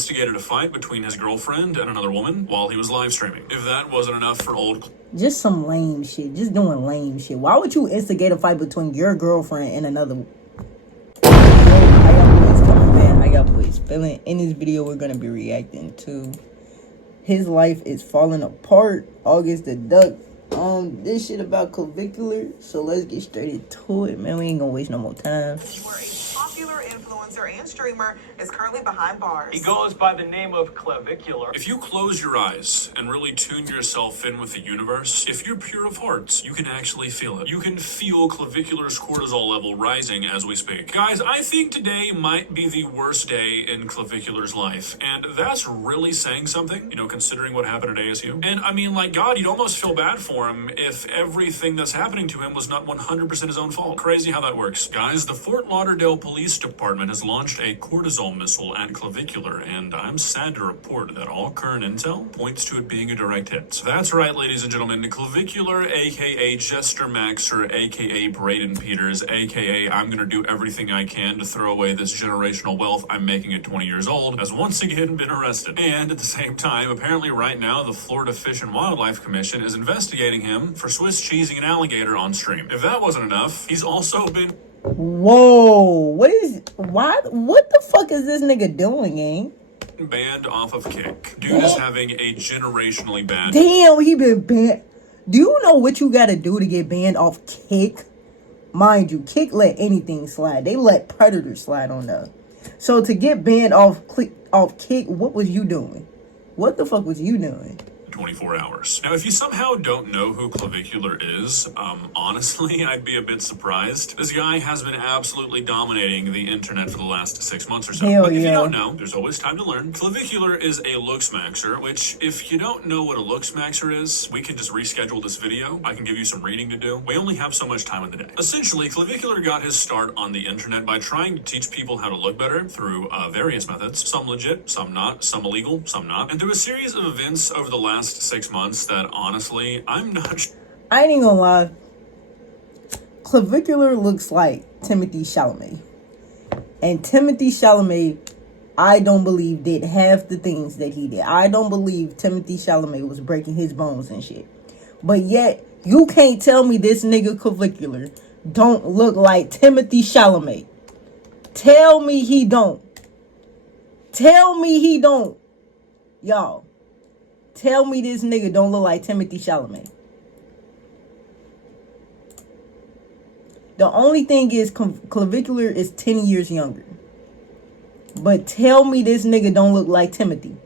instigated a fight between his girlfriend and another woman while he was live streaming. If that wasn't enough for old... Just some lame shit. Just doing lame shit. Why would you instigate a fight between your girlfriend and another... I got boys feeling. In this video, we're going to be reacting to His Life is Falling Apart, August the Duck. This shit about Clavicular, so let's get straight into it, man. We ain't gonna waste no more time. Where a popular influencer and streamer is currently behind bars. He goes by the name of Clavicular. If you close your eyes and really tune yourself in with the universe, if you're pure of heart, you can actually feel it. You can feel Clavicular's cortisol level rising as we speak. Guys, I think today might be the worst day in Clavicular's life, and that's really saying something, you know, considering what happened at ASU. And I mean, like, God, you'd almost feel bad for him if everything that's happening to him was not 100% his own fault. Crazy how that works. Guys, the Fort Lauderdale Police Department has launched a cortisol missile at Clavicular, and I'm sad to report that all current intel points to it being a direct hit. So that's right, ladies and gentlemen, Clavicular, aka Jester Maxer, aka Braden Peters, aka I'm gonna do everything I can to throw away this generational wealth I'm making at 20 years old, has once again been arrested. And at the same time, apparently right now, the Florida Fish and Wildlife Commission is investigating him for Swiss cheesing an alligator on stream. If that wasn't enough, he's also been... Whoa, what the fuck is this nigga doing, gang? Banned off of Kick. Dude is having a generationally bad... Damn, he been banned. Do you know what you gotta do to get banned off Kick? Mind you, Kick let anything slide. They let Predators slide on there. So to get banned off Kick, what was you doing? What the fuck was you doing? 24 hours. Now, if you somehow don't know who Clavicular is, honestly, I'd be a bit surprised. This guy has been absolutely dominating the internet for the last 6 months or so. Hell But if yeah. you don't know, there's always time to learn. Clavicular is a looks maxer, which, if you don't know what a looks maxer is, we can just reschedule this video. I can give you some reading to do. We only have so much time in the day. Essentially, Clavicular got his start on the internet by trying to teach people how to look better through various methods. Some legit, some not, some illegal, some not. And through a series of events over the last 6 months that honestly, I'm not... I ain't even gonna lie. Clavicular looks like Timothy Chalamet. And Timothy Chalamet, I don't believe did half the things that he did. I don't believe Timothy Chalamet was breaking his bones and shit. But yet, you can't tell me this nigga Clavicular don't look like Timothy Chalamet. Tell me he don't. Tell me he don't. Y'all. Tell me this nigga don't look like Timothy Chalamet. The only thing is Clavicular is 10 years younger. But tell me this nigga don't look like Timothy.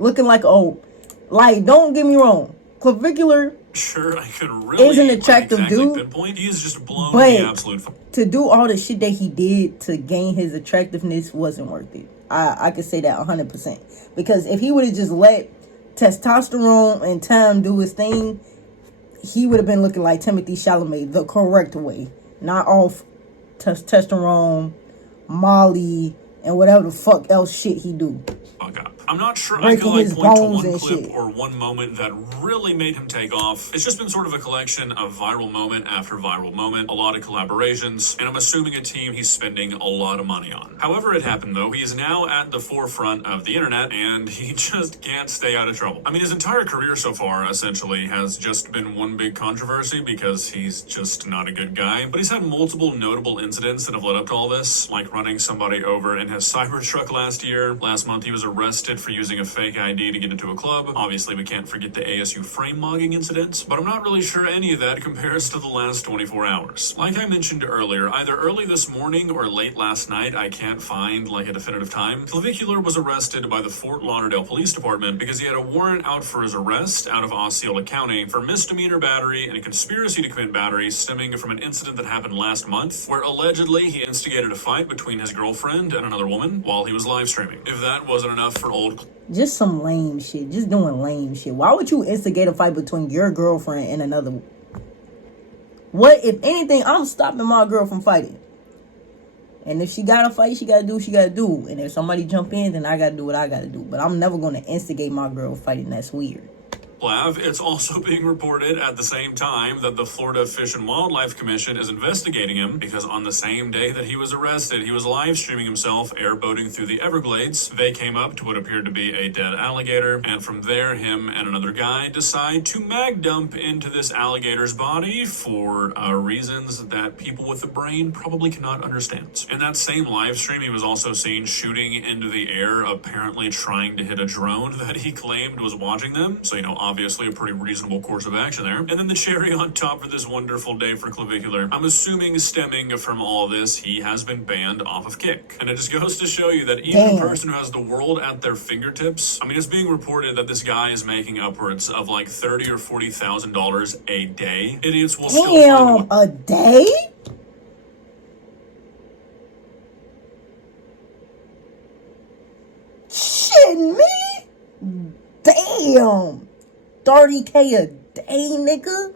Looking like old. Like, don't get me wrong. Clavicular sure I could really is an attractive dude. Pinpoint. He is just blown but the absolute... to do all the shit that he did to gain his attractiveness wasn't worth it. I could say that 100%. Because if he would have just let testosterone and time do his thing, he would have been looking like Timothy Chalamet the correct way, not off testosterone, Molly, and whatever the fuck else shit he do. I'm not sure I Breaking can like his point to bones one and clip shit. or one moment that really made him take off. It's just been sort of a collection of viral moment after viral moment, a lot of collaborations, and I'm assuming a team he's spending a lot of money on. However it happened though, he is now at the forefront of the internet and he just can't stay out of trouble. I mean, his entire career so far essentially has just been one big controversy because he's just not a good guy, but he's had multiple notable incidents that have led up to all this, like running somebody over in his Cybertruck last year. Last month he was arrested for using a fake ID to get into a club. Obviously, we can't forget the ASU frame logging incident, but I'm not really sure any of that compares to the last 24 hours. Like I mentioned earlier, either early this morning or late last night, I can't find like a definitive time, Clavicular was arrested by the Fort Lauderdale Police Department because he had a warrant out for his arrest out of Osceola County for misdemeanor battery and a conspiracy to commit battery stemming from an incident that happened last month, where allegedly he instigated a fight between his girlfriend and another woman while he was live streaming. If that wasn't enough for old... Just some lame shit. Just doing lame shit. Why would you instigate a fight between your girlfriend and another? What, if anything, I'm stopping my girl from fighting. And if she gotta fight, she gotta do what she gotta do. And if somebody jump in, then I gotta do what I gotta do. But I'm never gonna instigate my girl fighting. That's weird. Flav, it's also being reported at the same time that the Florida Fish and Wildlife Commission is investigating him because on the same day that he was arrested, he was live streaming himself airboating through the Everglades. They came up to what appeared to be a dead alligator, and from there, him and another guy decide to mag dump into this alligator's body for reasons that people with a brain probably cannot understand. In that same live stream, he was also seen shooting into the air, apparently trying to hit a drone that he claimed was watching them. So, obviously a pretty reasonable course of action there. And then the cherry on top for this wonderful day for Clavicular, I'm assuming stemming from all this, he has been banned off of Kick. And it just goes to show you that even a person who has the world at their fingertips, it's being reported that this guy is making upwards of like $30,000 or $40,000 a day. Idiots will still find a day? Shit, me? Damn. 30K a day, nigga.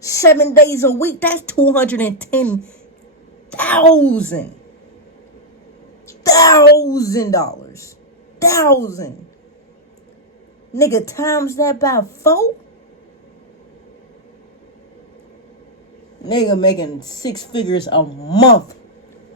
7 days a week. That's $210,000. $1,000. Nigga, times that by 4. Nigga making 6 figures a month.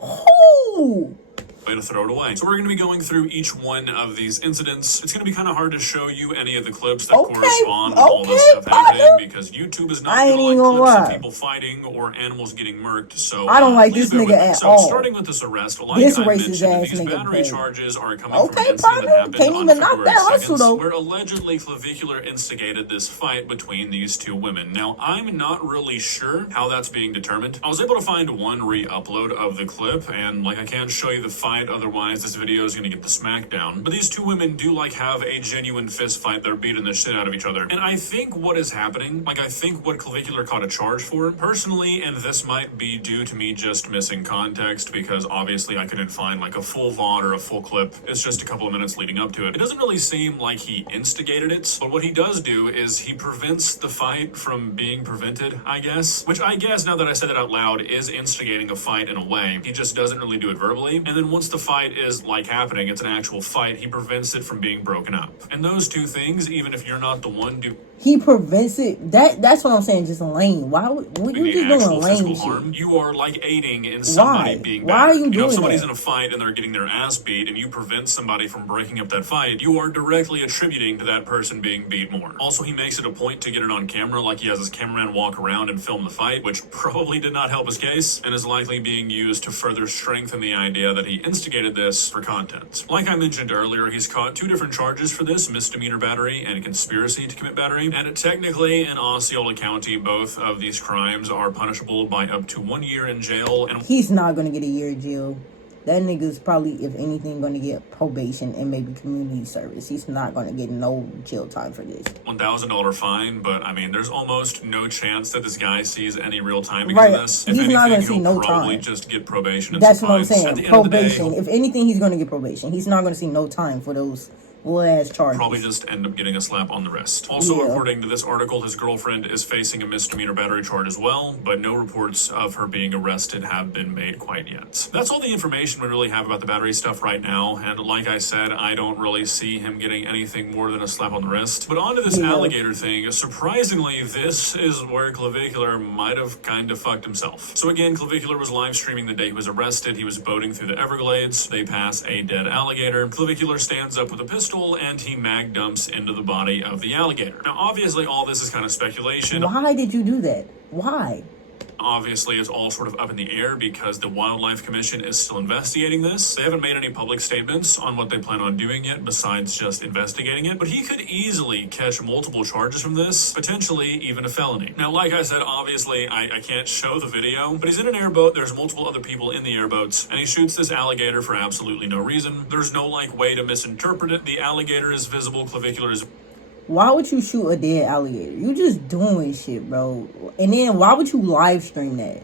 Whoo! Way to throw it away. So we're going to be going through each one of these incidents. It's going to be kind of hard to show you any of the clips that correspond with all this stuff happening because YouTube is not going to like clips of people fighting or animals getting murked. So I don't like this nigga at all. So starting with this arrest, like I mentioned, these battery charges are coming from an incident that happened on February 2nd, where allegedly Clavicular instigated this fight between these two women. Now, I'm not really sure how that's being determined. I was able to find one re-upload of the clip, and I can't show you the fight, otherwise this video is going to get the smackdown. But these two women do have a genuine fist fight. They're beating the shit out of each other. And I think what is happening, I think what Clavicular caught a charge for, personally, and this might be due to me just missing context because obviously I couldn't find a full VOD or a full clip. It's just a couple of minutes leading up to it. It doesn't really seem like he instigated it, but what he does do is he prevents the fight from being prevented, I guess. Which I guess, now that I said it out loud, is instigating a fight in a way. He just doesn't really do it verbally. And then once the fight is happening, it's an actual fight, he prevents it from being broken up. And those two things, even if you're not the one he prevents it. That's what I'm saying, just lame. Why you just doing lame harm? You are aiding in somebody being bad. Why are you doing if somebody's in a fight and they're getting their ass beat and you prevent somebody from breaking up that fight, you are directly attributing to that person being beat more. Also, he makes it a point to get it on camera, he has his cameraman walk around and film the fight, which probably did not help his case and is likely being used to further strengthen the idea that he instigated this for content. Like I mentioned earlier, he's caught 2 different charges for this: misdemeanor battery and conspiracy to commit battery. And technically, in Osceola County, both of these crimes are punishable by up to 1 year in jail. And he's not going to get a year in jail. That nigga's probably, if anything, going to get probation and maybe community service. He's not going to get no jail time for this. $1,000 fine, but there's almost no chance that this guy sees any real time because of this. If he's anything, not going to see no probably time. Just get probation. And that's what I'm saying. At the Probation. End of the day, if anything, he's going to get probation. He's not going to see no time for those ass charges. Probably just end up getting a slap on the wrist. Also, according to this article, his girlfriend is facing a misdemeanor battery charge as well, but no reports of her being arrested have been made quite yet. That's all the information we really have about the battery stuff right now, and like I said, I don't really see him getting anything more than a slap on the wrist. But on to this alligator thing, surprisingly, this is where Clavicular might have kind of fucked himself. So again, Clavicular was live streaming the day he was arrested. He was boating through the Everglades. They pass a dead alligator. Clavicular stands up with a pistol and he mag dumps into the body of the alligator. Now, obviously, all this is kind of speculation. Why did you do that? Why? Obviously, it's all sort of up in the air because the Wildlife Commission is still investigating this. They haven't made any public statements on what they plan on doing yet besides just investigating it, but he could easily catch multiple charges from this, potentially even a felony. Now, like I said, obviously, I can't show the video, but he's in an airboat, there's multiple other people in the airboats, and he shoots this alligator for absolutely no reason. There's no, way to misinterpret it. The alligator is visible, Clavicular is... Why would you shoot a dead alligator? You just doing shit, bro. And then why would you live stream that?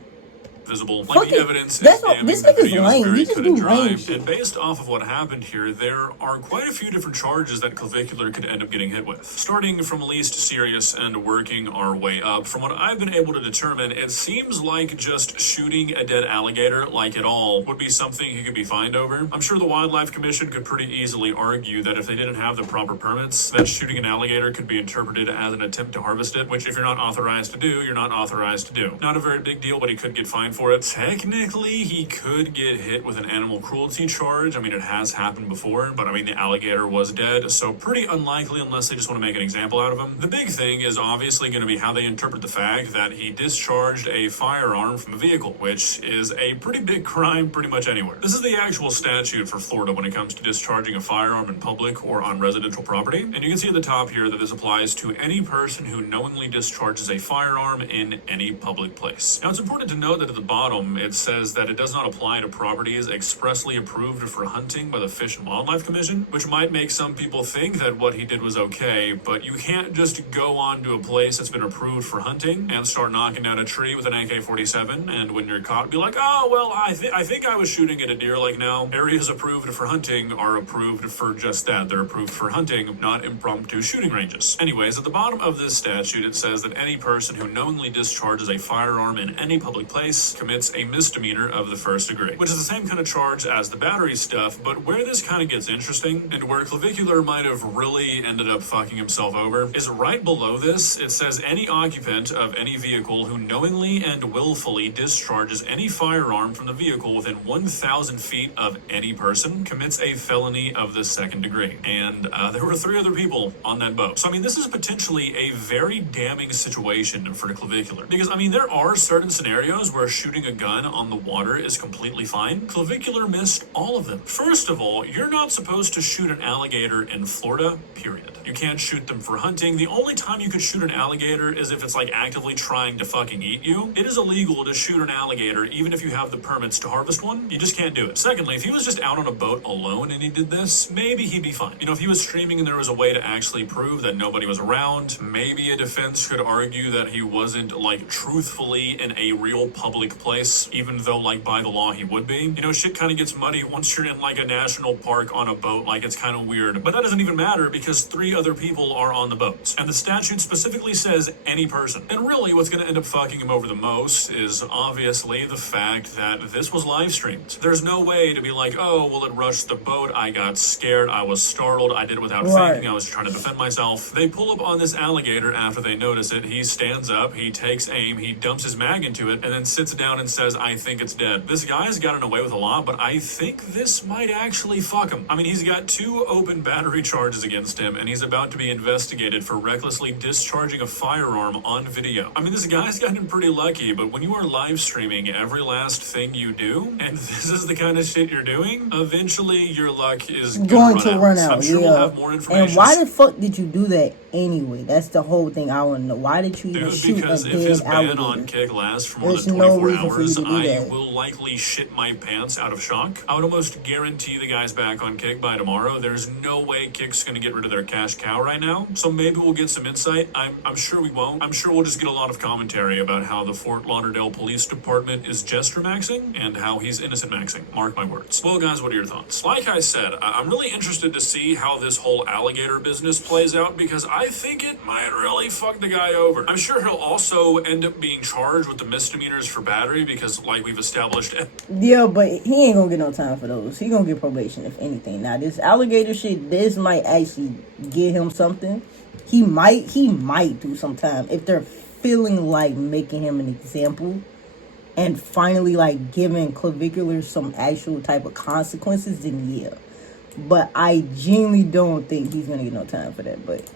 visible. Like Fuck the it. evidence That's is what- damning. this The nigga's video is lame. very You just cut do and dry. lame shit. And based off of what happened here, there are quite a few different charges that Clavicular could end up getting hit with. Starting from least serious and working our way up. From what I've been able to determine, it seems like just shooting a dead alligator like it all would be something he could be fined over. I'm sure the Wildlife Commission could pretty easily argue that if they didn't have the proper permits, that shooting an alligator could be interpreted as an attempt to harvest it, which if you're not authorized to do, you're not authorized to do. Not a very big deal, but he could get fined for it. Technically, he could get hit with an animal cruelty charge. I mean, it has happened before, but I mean, the alligator was dead, so pretty unlikely unless they just want to make an example out of him. The big thing is obviously going to be how they interpret the fact that he discharged a firearm from a vehicle, which is a pretty big crime pretty much anywhere. This is the actual statute for Florida when it comes to discharging a firearm in public or on residential property. And you can see at the top here that this applies to any person who knowingly discharges a firearm in any public place. Now, it's important to note that at the bottom, it says that it does not apply to properties expressly approved for hunting by the Fish and Wildlife Commission, which might make some people think that what he did was okay, but you can't just go on to a place that's been approved for hunting and start knocking down a tree with an AK-47, and when you're caught, be like, oh, well, I think I was shooting at a deer. Like, now, areas approved for hunting are approved for just that. They're approved for hunting, not impromptu shooting ranges. Anyways, at the bottom of this statute, it says that any person who knowingly discharges a firearm in any public place commits a misdemeanor of the first degree, which is the same kind of charge as the battery stuff, but where this kind of gets interesting, and where Clavicular might have really ended up fucking himself over, is right below this. It says any occupant of any vehicle who knowingly and willfully discharges any firearm from the vehicle within 1,000 feet of any person commits a felony of the second degree. And there were 3 other people on that boat. So, I mean, this is potentially a very damning situation for Clavicular. Because, I mean, there are certain scenarios where shooting a gun on the water is completely fine. Clavicular missed all of them. First of all, you're not supposed to shoot an alligator in Florida, period. You can't shoot them for hunting. The only time you could shoot an alligator is if it's like actively trying to fucking eat you. It is illegal to shoot an alligator even if you have the permits to harvest one. You just can't do it. Secondly, if he was just out on a boat alone and he did this, maybe he'd be fine. You know, if he was streaming and there was a way to actually prove that nobody was around, maybe a defense could argue that he wasn't like truthfully in a real public place, even though like by the law he would be. You know, shit kind of gets muddy once you're in like a national park on a boat. Like, it's kind of weird, but that doesn't even matter because 3 other people are on the boats, and the statute specifically says any person. And really, what's going to end up fucking him over the most is obviously the fact that this was live streamed. There's no way to be like, oh, well, it rushed the boat, I got scared, I was startled, I did it without thinking, I was trying to defend myself. They pull up on this alligator after they notice it. He stands up, he takes aim, he dumps his mag into it, and then sits down and says, I think it's dead. This guy's gotten away with a lot, but I think this might actually fuck him. I mean, he's got 2 open battery charges against him, and he's about to be investigated for recklessly discharging a firearm on video. I mean, this guy's gotten pretty lucky, but when you are live streaming every last thing you do, and this is the kind of shit you're doing, eventually your luck is going to run out. I'm sure we'll have more information. And why the fuck did you do that anyway? That's the whole thing I want to know. Why did you even shoot because a if his dead ban alligator? on Kick lasts for more There's than no 24 reason for you hours, to do I that. will likely shit my pants out of shock. I would almost guarantee the guy's back on Kick by tomorrow. There's no way Kick's going to get rid of their cash cow right now. So maybe we'll get some insight. I'm sure we won't. I'm sure we'll just get a lot of commentary about how the Fort Lauderdale Police Department is gesture maxing and how he's innocent maxing. Mark my words. Well, guys, what are your thoughts? Like I said, I'm really interested to see how this whole alligator business plays out because I think it might really fuck the guy over. I'm sure he'll also end up being charged with the misdemeanors for battery because, like we've established... Yeah, but he ain't gonna get no time for those. He gonna get probation, if anything. Now, this alligator shit, this might actually get him something. He might do some time if they're feeling like making him an example and finally like giving Clavicular some actual type of consequences, then yeah. But I genuinely don't think he's gonna get no time for that. But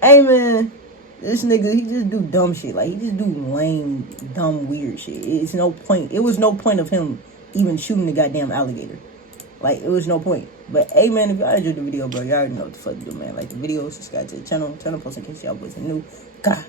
hey, man, this nigga, he just do dumb shit. Like, he just do lame, dumb, weird shit. It's no point. It was no point of him even shooting the goddamn alligator. Like, it was no point. But hey, man, if y'all enjoyed the video, bro, y'all already know what the fuck to do, man. Like the video, subscribe to the channel, turn on post in case y'all wasn't new. God.